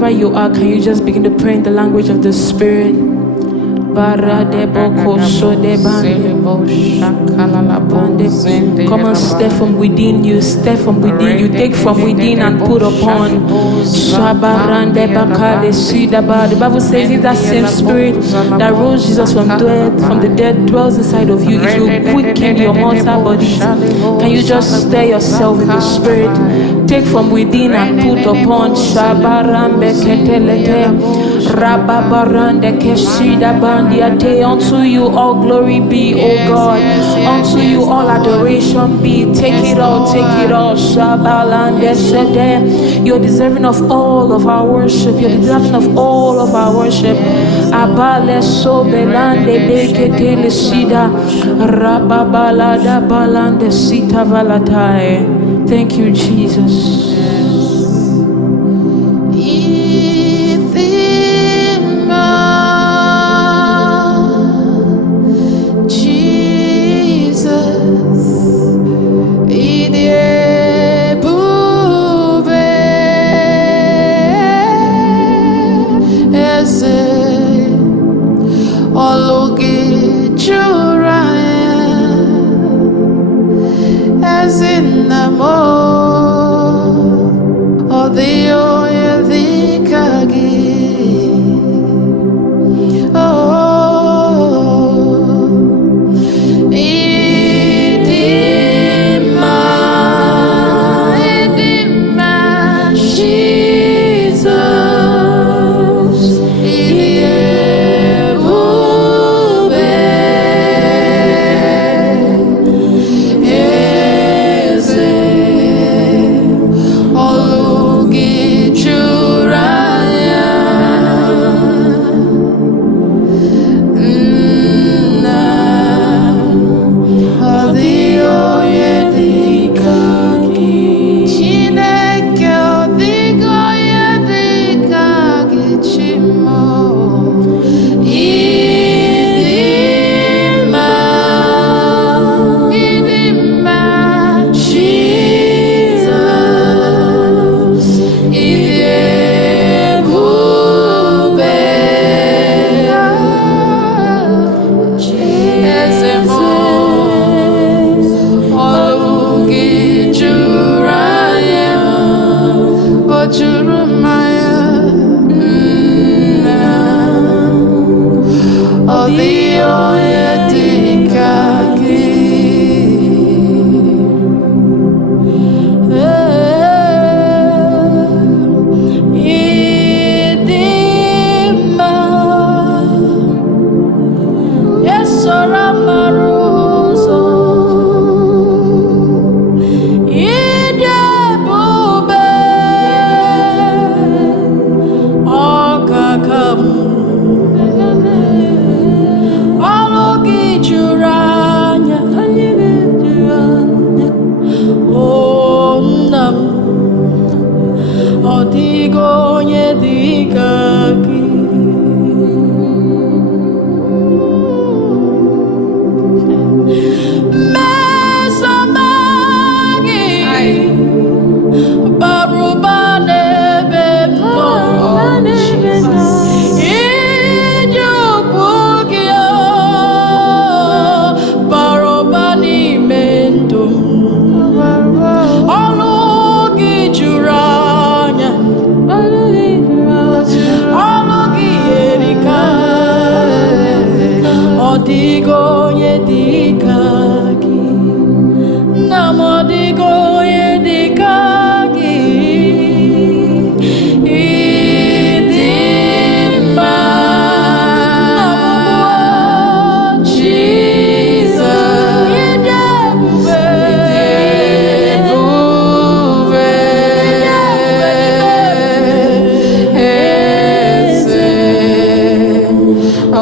wherever you are, can you just begin to pray in the language of the Spirit? Come on, step from within you, step from within you, take from within and put upon. The Bible says if that same Spirit that rose Jesus from the dead dwells inside of you, it will quicken your mortal bodies. Can you just stir yourself in the Spirit? Take from within and put upon. Unto you all glory be, O God. Unto you all adoration be. Take it all, take it all. You're deserving of all of our worship. You're deserving of all of our worship. Thank you, Jesus.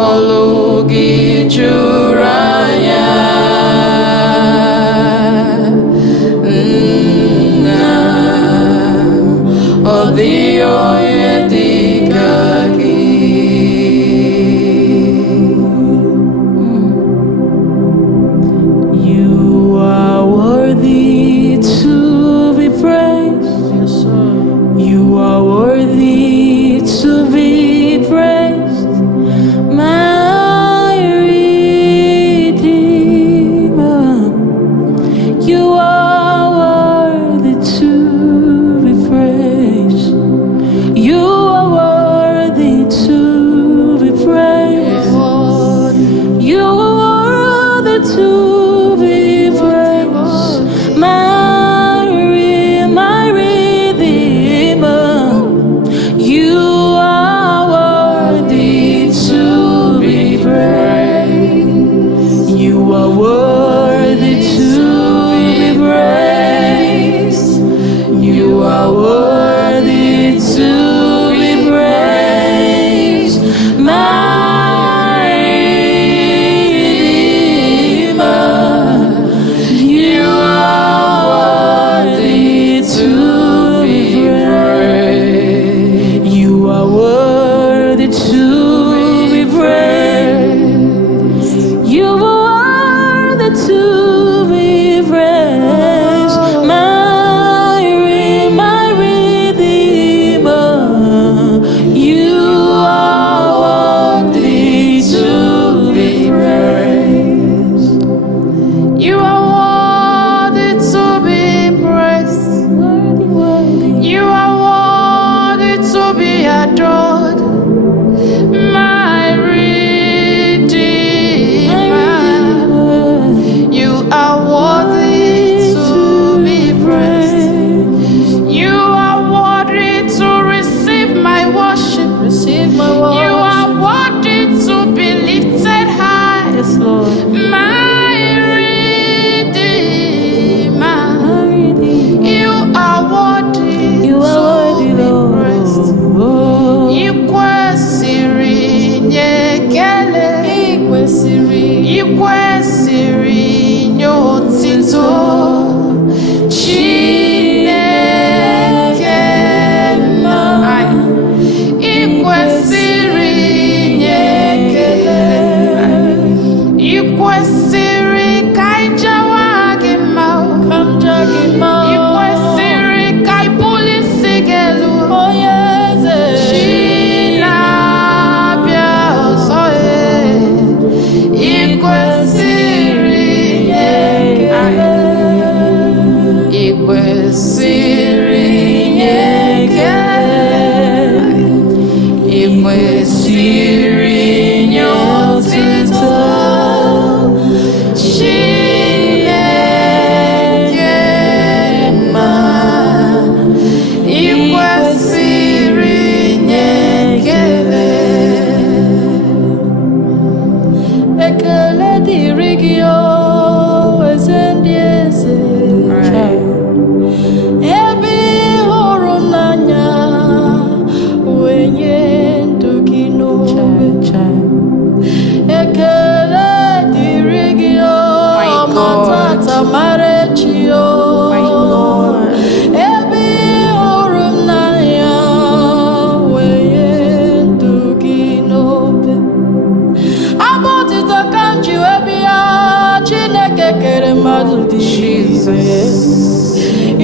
Olugi Jura.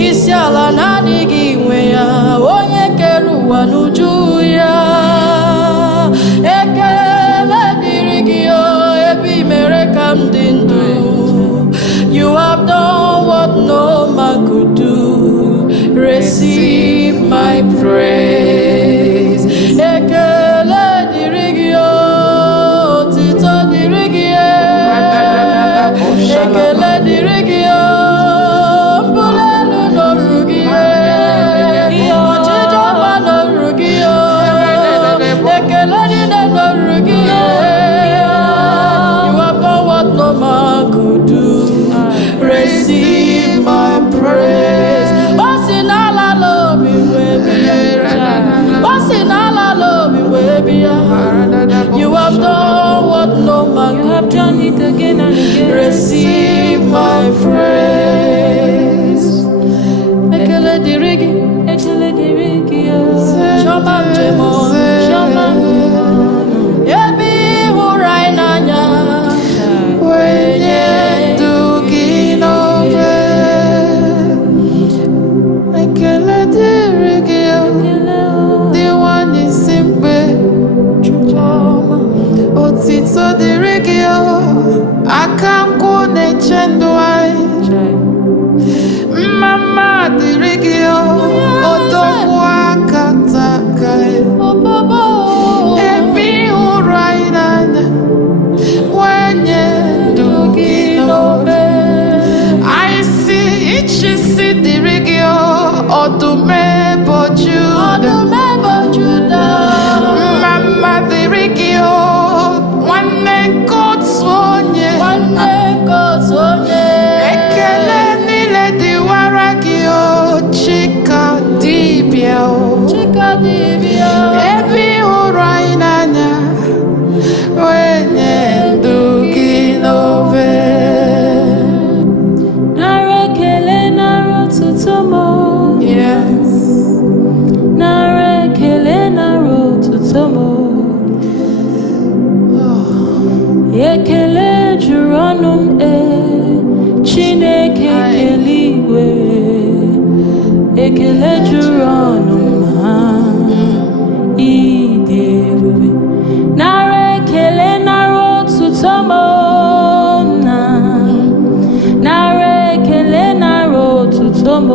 Isi ala na-adịghị nwe ya, onye kere ụwa n'uju ya. Ekele dịrị gị ebe I mere ka m dị ndụ. You have done what no man could do. Receive my praise. Ekele dịrị gị, otito dịrị gị, ekele dịrị gị. Receive my praise. You have done what no man. You have done it again and again. Receive my praise. Ekele dirigi, ekele dirigi. Shaman jemon, shaman jemon. Ebi hurai nanya. Wenye duginobe. Ekele dirigi. The one is simple. Otito dịrị gị, aka nkwụ na-eche ndụ anyị. Mama dịrị gị, odogwu aka taka. Ebe hụrụ anyị n'anya, wenye ndụ gị n'obe. Anyị si ichisi dịrị gị, ọdụm ebo Juda. Mama dịrị gị, ekele niile dịwara gị, chika dibịa. Ebe ị hụrụ anyị n'anya, wenye ndụ gị n'obe. Nara ekele, nara otuto mo. Yes. Nara ekele, nara otuto mo. Ekele juru ọnụ m, Chineke eluigwe. Ekele juru ọnụ m, ịdị ebube. Nara ekele, nara otuto m, nara ekele, nara otuto m.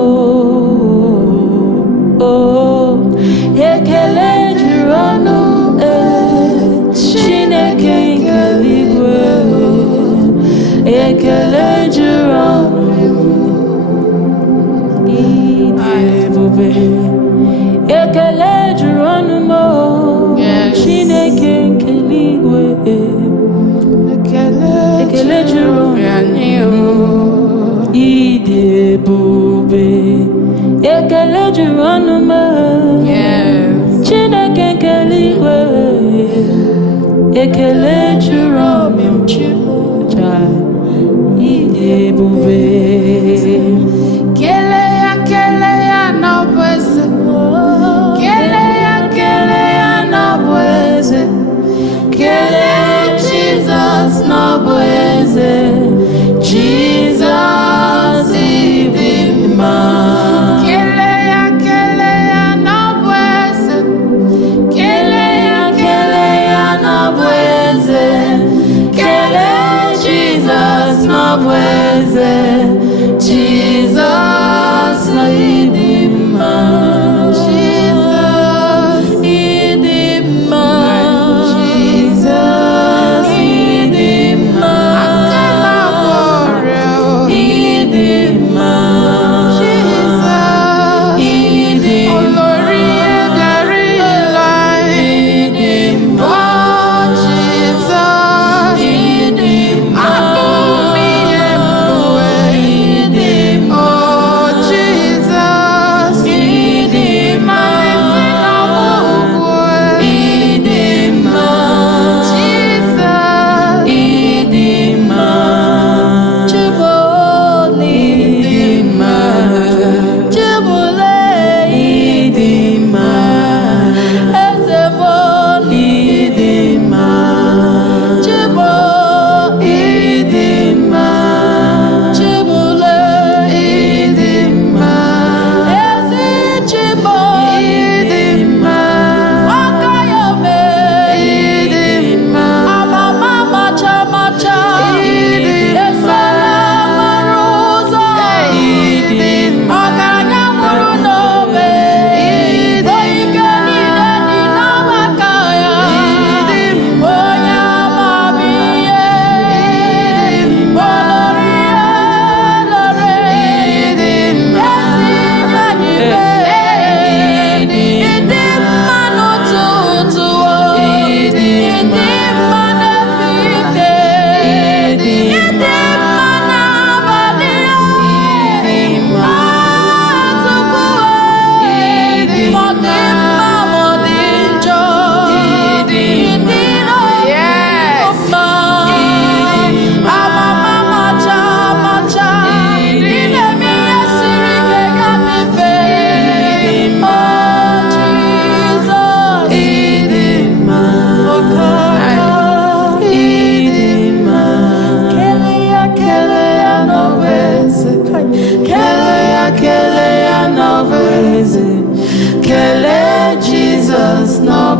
Ekele juru ọnụ m, Chineke eluigwe. Ekele juru ọnụ m, ịdị ebube. Ekele juru ọnụ m, Chineke nke eluigwe. Ekele juru ọnụ m, ịdị ebube. Ekele juru ọnụ m, Chineke nke eluigwe. Ekele juru ọnụ m, ịdị ebube. Kele ya n'ọbụ eze. Kele ya n'ọbụ eze. Kele Jizọs n'ọbụ eze. Jizọs ịdị mma. Kele ya n'ọbụ eze. Kele ya n'ọbụ eze. Kele Jizọs n'ọbụ eze. Kele Jesus no